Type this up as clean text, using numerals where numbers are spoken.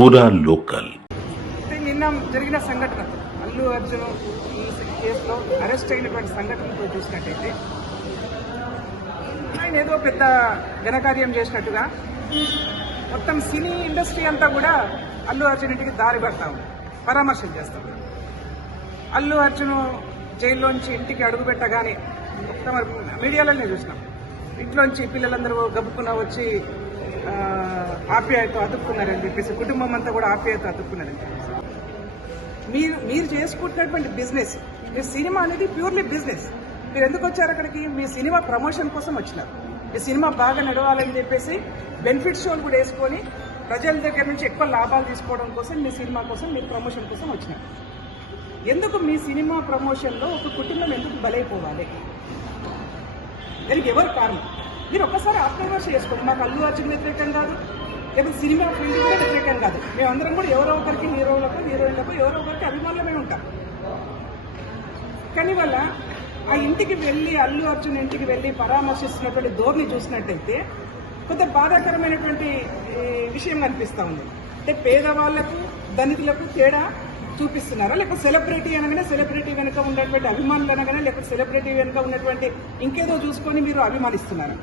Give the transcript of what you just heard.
పూరా లోకల్. నిన్న జరిగిన సంఘటన అల్లు అర్జున్ ఈ కేసులో అరెస్ట్ అయినటువంటి సంఘటనతో చూసినట్టయితే ఆయన ఏదో పెద్ద ఘనకార్యం చేసినట్టుగా మొత్తం సినీ ఇండస్ట్రీ అంతా కూడా అల్లు అర్జున్ ఇంటికి దారి పడతా ఉంది, పరామర్శలు చేస్తాం. అల్లు అర్జున్ జైల్లోంచి ఇంటికి అడుగు పెట్టగానే మొత్తం మీడియాలోనే చూసినాం, ఇంట్లోంచి పిల్లలందరూ గబుక్కున వచ్చి ఆప్యాయత అతుక్కున్నారని చెప్పేసి, కుటుంబం అంతా కూడా ఆప్యాయత అతుక్కున్నారని చెప్పేసి. మీరు చేసుకుంటున్నటువంటి బిజినెస్, మీ సినిమా అనేది ప్యూర్లీ బిజినెస్. మీరు ఎందుకు వచ్చారు అక్కడికి? మీ సినిమా ప్రమోషన్ కోసం వచ్చినారు. మీ సినిమా బాగా నడవాలని చెప్పేసి బెనిఫిట్ షోలు కూడా వేసుకొని ప్రజల దగ్గర నుంచి ఎక్కువ లాభాలు తీసుకోవడం కోసం, మీ సినిమా కోసం, మీ ప్రమోషన్ కోసం వచ్చినారు. ఎందుకు మీ సినిమా ప్రమోషన్లో ఒక కుటుంబం ఎందుకు బలైపోవాలి? దానికి ఎవరు కారణం? మీరు ఒక్కసారి ఆత్మవిమర్శ చేసుకోండి. మాకు అల్లు అర్జున్ వ్యతిరేకం కాదు, లేకపోతే సినిమా ఫీల్డ్ కూడా వ్యతిరేకం కాదు. మేమందరం కూడా ఎవరో ఒకరికి, హీరోయిన్లకు ఎవరో ఒకరికి అభిమానులమే ఉంటాం. కానీ వల్ల ఆ ఇంటికి వెళ్ళి, అల్లు అర్జున్ ఇంటికి వెళ్ళి పరామర్శిస్తున్నటువంటి ధోరణి చూసినట్టయితే కొంత బాధాకరమైనటువంటి విషయం కనిపిస్తూ ఉంది. అంటే పేదవాళ్లకు, ధనికులకు తేడా చూపిస్తున్నారా? లేకపోతే సెలబ్రిటీ అనగానే సెలబ్రిటీ వెనుక ఉన్నటువంటి అభిమానులు అనగానే, లేకపోతే సెలబ్రిటీ వెనుక ఉన్నటువంటి ఇంకేదో చూసుకొని మీరు అభిమానిస్తున్నారా?